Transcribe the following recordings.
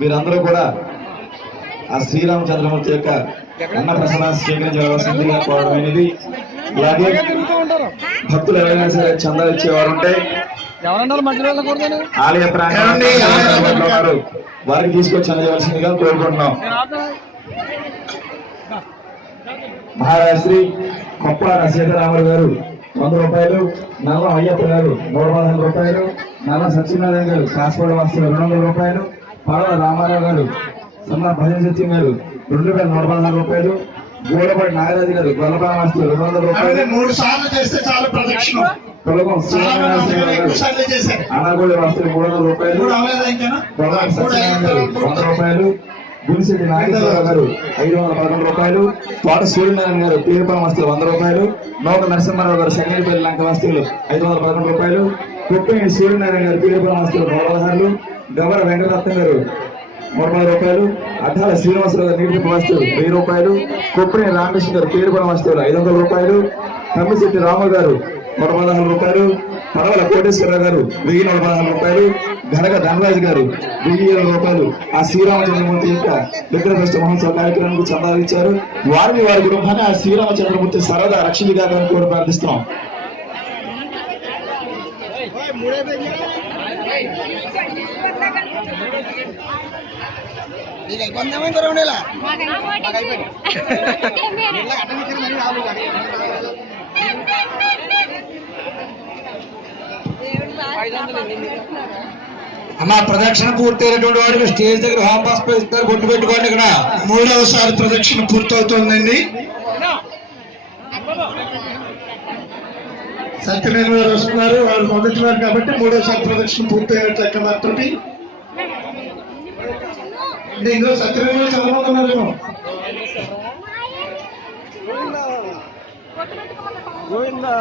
మీరందరూ కూడా ఆ శ్రీరామచంద్రమూర్తి యొక్క అన్న ప్రసాదాన్ని స్వీకరించవలసిందిగా కోరమైనది. అలాగే భక్తులు ఎవరైనా సరే చందాలు ఇచ్చేవారు ఉంటే ఆలయ ప్రాంగణంలో వారికి తీసుకొచ్చి అందజేయవలసిందిగా కోరుకుంటున్నాం. మహారాజ్ శ్రీ కొప్పల సీతారాములు గారు 100 రూపాయలు, నల్ల అయ్యప్ప గారు 115 రూపాయలు, నల్ల సత్యనారాయణ గారు కాస్పడ వాస్తులు 200 రూపాయలు, పడవ రామారావు గారు సన్న భజన సత్యం గారు 2116 రూపాయలు, గోడపడి నాగరాజు గారు గొల్లపాల వాస్తులు 200 రూపాయలు, 3 సార్లు చేస్తే చాలు ప్రదక్షిణ. పొలగం అనాగోళి వాస్తులు 300 రూపాయలు, సత్యనారాయణ గారు 100 రూపాయలు, గుడిశెట్టి నాగేశ్వరరావు గారు 511 రూపాయలు, తోట సూర్యనారాయణ గారు పేరుపాల వస్తువులు 100 రూపాయలు, నోక నరసింహారావు గారు సంగడిపల్లి లంక వస్తువులు 511 రూపాయలు, కుప్పేని సూర్యనారాయణ గారు పేరుపాల వస్తువులు 116, గవర వెంకటరత్నం గారు 110 రూపాయలు, అడ్డాల శ్రీనివాసరావు గారు నీటి వస్తువులు 1000 రూపాయలు, కుప్పేని రామకృష్ణ గారు పేరుపాల వస్తువులు 500 రూపాయలు, తమ్మిశెట్టి రాము గారు 116 రూపాయలు, పడవల కోటేశ్వరరావు గారు 1014 రూపాయలు, ఘనక ధనరాజు గారు 1007 రూపాయలు ఆ శ్రీరామచంద్రమూర్తి యొక్క విగ్రహ ప్రతిష్ఠ మహోత్సవ కార్యక్రమానికి చందాలు ఇచ్చారు. వారిని వారి కుటుంబాన్ని ఆ శ్రీరామచంద్రమూర్తి సరదా రక్షించగా కూడా ప్రార్థిస్తున్నాం. అమ్మా ప్రదక్షిణ పూర్తయినటువంటి వాడికి స్టేజ్ దగ్గర హోమ్ బాక్స్ ఇస్తారు, గుర్తు పెట్టుకోండి. ఇక్కడ 3వసారి ప్రదక్షిణ పూర్తవుతోందండి. సత్యనారాయణ గారు వస్తున్నారు, వారు మొదటి వారు కాబట్టి 3వసారి ప్రదక్షిణ పూర్తయినట్టు లెక్క మాత్రం. అంటే ఇందులో సత్యనారాయణ గారు చదవమన్నారేమో. గోవిందా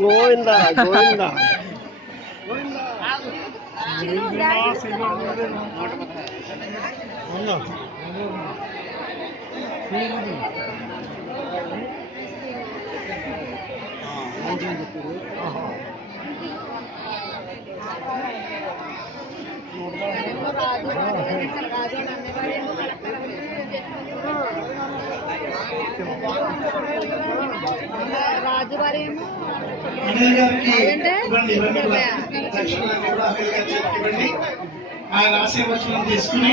గోవిందా గోవిందా ఆయన ఆశీర్వచనం తీసుకుని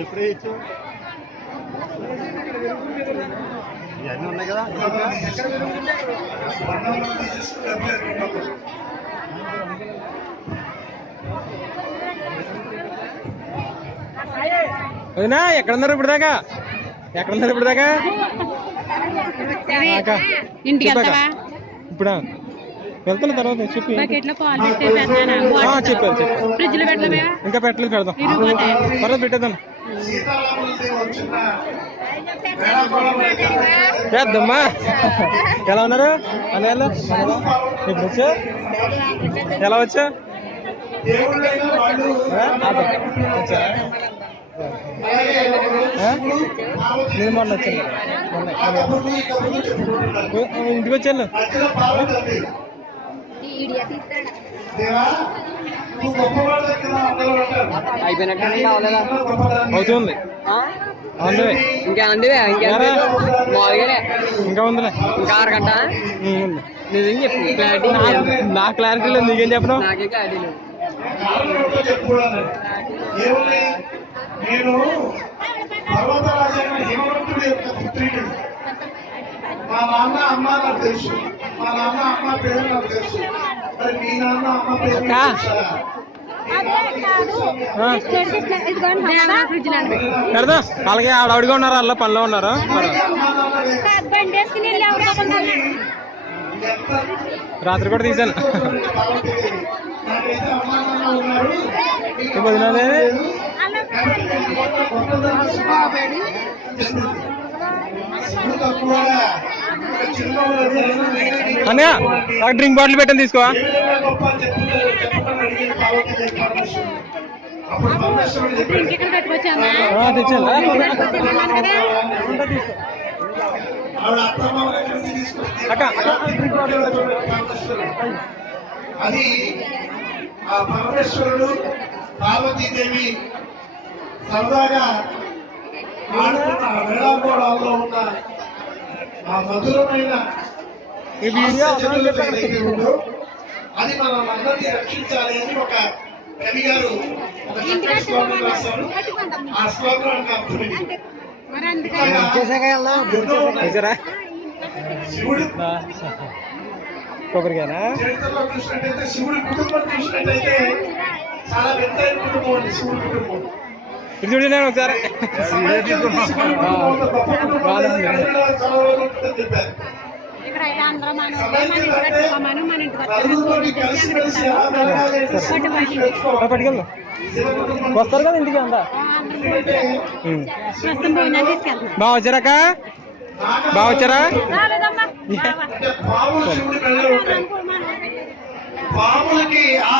ఎప్పుడే ఇచ్చు ఇవన్నీ ఉన్నాయి కదా. వదినా ఎక్కడున్నారు ఇప్పుడు దాకా? ఎక్కడున్నారు ఇప్పుడు దాకా? ఇప్పుడు వెళ్తున్న తర్వాత చెప్పి చెప్పారు. ఇంకా పెట్టలేదు, పెడదాం. తర్వాత పెట్టేద్దాం. చేద్దామ్మా. ఎలా ఉన్నారు అన్నయ్యలు? ఇప్పుడు వచ్చా? ఎలా వచ్చా? నేను మొన్న వచ్చాను, ఇంటికి వచ్చాను. అయిపోయినట్టు కావాలా? అవుతుంది. ఇంకా అందువే ఇంకా ఉందిలే. ఇంకా 6 గంట నిజం చెప్పు. క్లారిటీ నా క్లారిటీ లేదు, నీకేం చెప్పను? నాకే క్లారిటీ లేదు. నేను పర్వతరాజైన హిమవంతుడి యొక్క పుత్రికుడు. మా నాన్న అమ్మ నాకు తెలుసు, మా నాన్న అమ్మ పేరు నాకు తెలుసు. మరి మీ నాన్న అమ్మ పేరు పెడదాం. అలాగే ఆడవిడిగా ఉన్నారు, అలా పనిలో ఉన్నారు. రాత్రి కూడా తీసాను. వదినాలే చిరునవ్వులు అన్నయ్య ఒక డ్రింక్ బాటిల్ పెట్టని తీసుకో. ఏ విధంగా గొప్ప అని చెప్పమని అడిగింది పార్వతీదేవి పరమేశ్వరుడు. అప్పుడు పరమేశ్వరుడు చెప్పాడు, ఆవిడ అత్తమామల నుంచి తీసుకొచ్చి అది ఆ పరమేశ్వరుడు పార్వతీదేవి సరదాగా ఆడుతున్న వేళాకోళాల్లో ఉన్న ఆ మధురమైన ఏదైతే ఉందో అది మనం అందరినీ రక్షించాలి అని ఒక కవి గారు ఒక చక్కటి శ్లోకం రాశారు. ఆ శ్లోకానికి అర్థం ఇది. శివుడు కొబ్బరికాయనా చరిత్రలో చూసినట్టయితే శివుడి కుటుంబం చూసినట్టయితే చాలా పెద్దైన కుటుంబం అండి శివుడి కుటుంబం. ఇది చూడండి నేను ఒకసారి పట్టుకెళ్ళు వస్తారు కదా ఇంటికి అంతా. బాగా వచ్చారాక బాగా వచ్చారా? పాములు శివుడి మెడలో ఉంటాయి. పాములకి